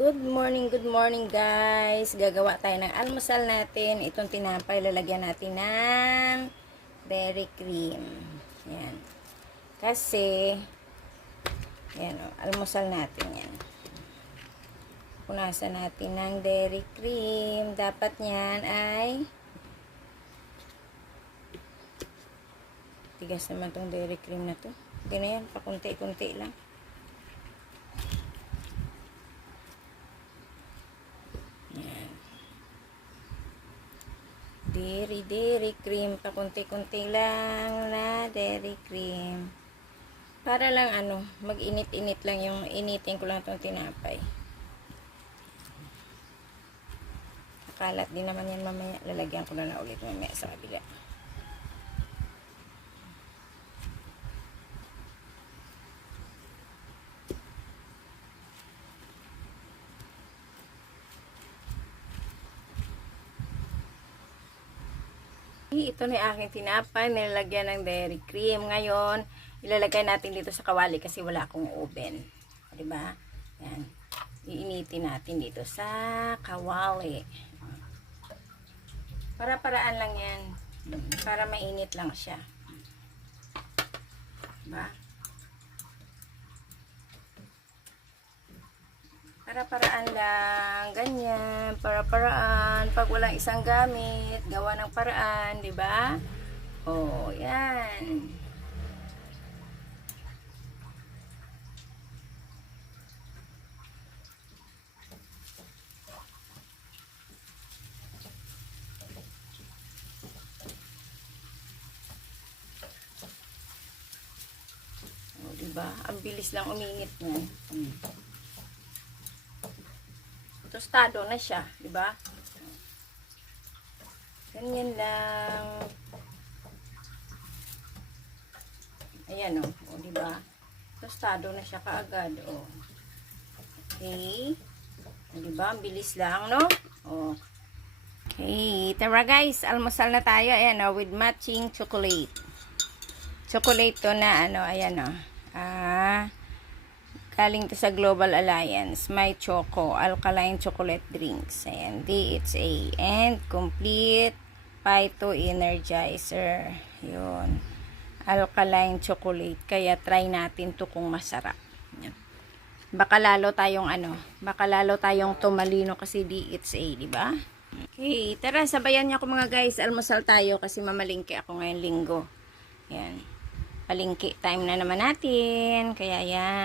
Good morning guys. Gagawa tayo ng almusal natin. Itong tinapay, lalagyan natin ng dairy cream. Yan. Kasi, yan o, almusal natin yan. Punasan natin ng dairy cream. Dapat yan ay, tigas naman tong dairy cream na to. Hindi na yan, pakunti-kunti lang. Dairy cream, pakunti-kunti lang na dairy cream. Para lang mag-init-init lang yung initin ko lang itong tinapay. Nakalat din naman yan mamaya. Lalagyan ko na ulit mamaya sa kabila. Ito na yung aking tinapay, nilalagyan ng dairy cream. Ngayon, ilalagay natin dito sa kawali kasi wala akong oven. Diba? Yan. Iinitin natin dito sa kawali. Para-paraan lang yan. Para mainit lang siya. Diba? Para-paraan lang, ganyan, para-paraan, pag walang isang gamit, gawa ng paraan, di ba? Oh, yan. Oh, di ba? Ang bilis lang uminit niyan. Tostado na siya, di ba? Ganyan lang. Ayan o, di ba? Tostado na siya kaagad, o. Okay. Di ba? Ang bilis lang, no? O. Okay, tara guys, almusal na tayo. Ayan o, with matching chocolate. Chocolate to na ayan o. Galing to sa Global Alliance. My Choco, alkaline chocolate drinks. Ayan, DHA. And complete Phyto Energizer. Yun. Alkaline chocolate. Kaya try natin to kung masarap. Yan. Baka lalo tayong tumalino kasi DHA, di ba? Okay, tara, sabayan niyo ako mga guys. Almusal tayo kasi mamalingki ako ngayong linggo. Yan. Palingki time na naman natin. Kaya yan.